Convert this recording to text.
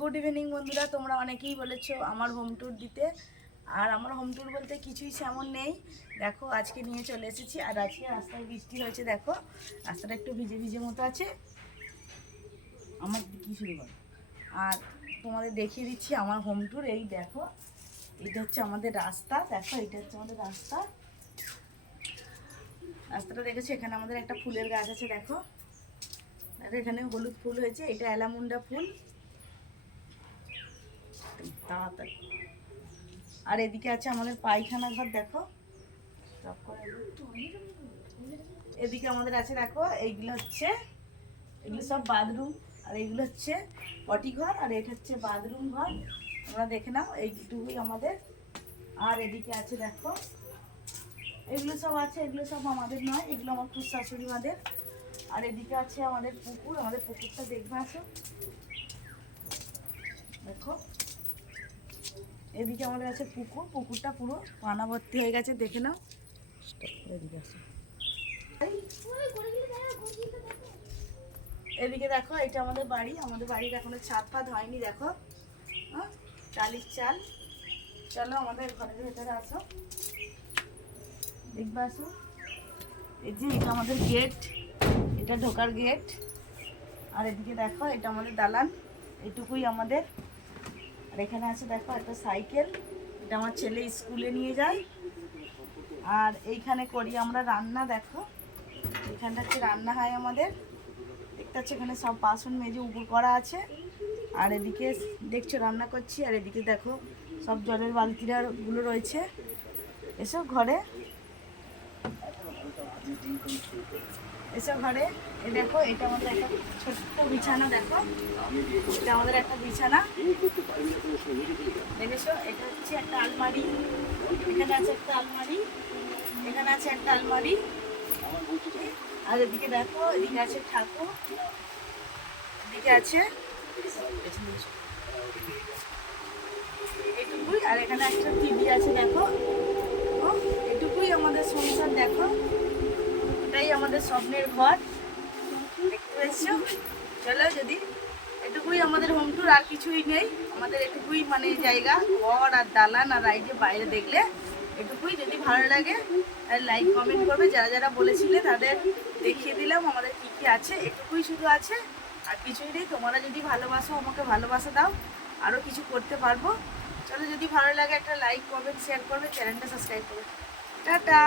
Good evening বন্ধুরা, তোমরা অনেকেই বলেছো আমার হোম ট্যুর দিতে। আর আমার হোম ট্যুর বলতে কিছুই সেমন নেই। দেখো আজকে নিয়ে চলে এসেছি। আর আজকে রাস্তায় বৃষ্টি হয়েছে, দেখো রাস্তাটা একটু ভিজে ভিজে মতো আছে। আমার কি শুরু করো। আর তোমাদের দেখিয়ে দিচ্ছি আমার হোম ট্যুর। এই দেখো, এটা হচ্ছে আমাদের রাস্তা। দেখো এটা হচ্ছে আমাদের রাস্তা। রাস্তাটা দেখেছো, এখানে আমাদের একটা ফুলের গাছ আছে। দেখো দেখো এখানে হলুদ ফুল হয়েছে, এটা অ্যালামুন্ডা ফুল। তাড়াতাড়ি। আর এদিকে আছে আমাদের পায়খানা ঘর। দেখো এদিকে আমাদের আছে, দেখো এইগুলো হচ্ছে, এগুলো সব বাথরুম। আর এইগুলো হচ্ছে পটি ঘর, আর এটা হচ্ছে বাথরুম ঘর। তোমরা দেখে নাও, এইটুকুই আমাদের। আর এদিকে আছে দেখো, এগুলো সব আছে, এগুলো সব আমাদের নয়, এগুলো আমার খুব শাশুড়ি মাদের। আর এদিকে আছে আমাদের পুকুর, আমাদের পুকুরটা দেখবে আসো। দেখো এদিকে আমাদের আছে পুকুর, পুকুরটা পুরো পানা ভর্তি হয়ে গেছে, দেখে নাও। এদিকে আসো, এদিকে দেখো এটা আমাদের বাড়ি। আমাদের বাড়ির এখনো ছাদ ফাদ হয়নি। দেখো টালির চাল। চলো আমাদের ঘরের ভেতরে আসো, দেখবে আসো। এই যে এটা আমাদের গেট, এটা ঢোকার গেট। আর এদিকে দেখো এটা আমাদের দালান, এটুকুই আমাদের। আর এখানে আছে দেখো একটা সাইকেল, এটা আমার ছেলে স্কুলে নিয়ে যায়। আর এইখানে করি আমরা রান্না। দেখো এখানটা হচ্ছে রান্না হয় আমাদের, দেখতে পাচ্ছি এখানে সব বাসন মেজে উপর করা আছে। আর এদিকে দেখছো রান্না করছি। আর এদিকে দেখো সব জলের বালতিরা গুলো রয়েছে। এসব ঘরে, এসব ঘরে। এ দেখো এটা আমাদের একটা ছোট্ট বিছানা। দেখো এটা আমাদের একটা বিছানা, দেখেছো। এটা হচ্ছে একটা আলমারি, এখানে আছে একটা আলমারি, এখানে আছে একটা আলমারি। আর এদিকে দেখো, এদিকে আছে ঠাকুর, এদিকে আছে এটুকুই। আর এখানে একটা টিভি আছে। দেখো এটুকুই আমাদের সংসার। দেখো এটাই আমাদের স্বপ্নের ঘর, দেখতে পাচ্ছ। চলো, যদি এটুকুই আমাদের হোম ট্যুর, আর কিছুই নেই আমাদের। এটুকুই মানে জায়গা, ঘর আর দালান। আর এই যে বাইরে দেখলে এটুকুই। যদি ভালো লাগে লাইক কমেন্ট করবে। যারা যারা বলেছিলে তাদের দেখিয়ে দিলাম আমাদের কী কী আছে। এটুকুই শুধু আছে, আর কিছুই নেই। তোমরা যদি ভালোবাসো, আমাকে ভালোবাসা দাও, আরও কিছু করতে পারবো। চলো, যদি ভালো লাগে একটা লাইক কমেন্ট শেয়ার করবে, চ্যানেলটা সাবস্ক্রাইব করবে। টাটা।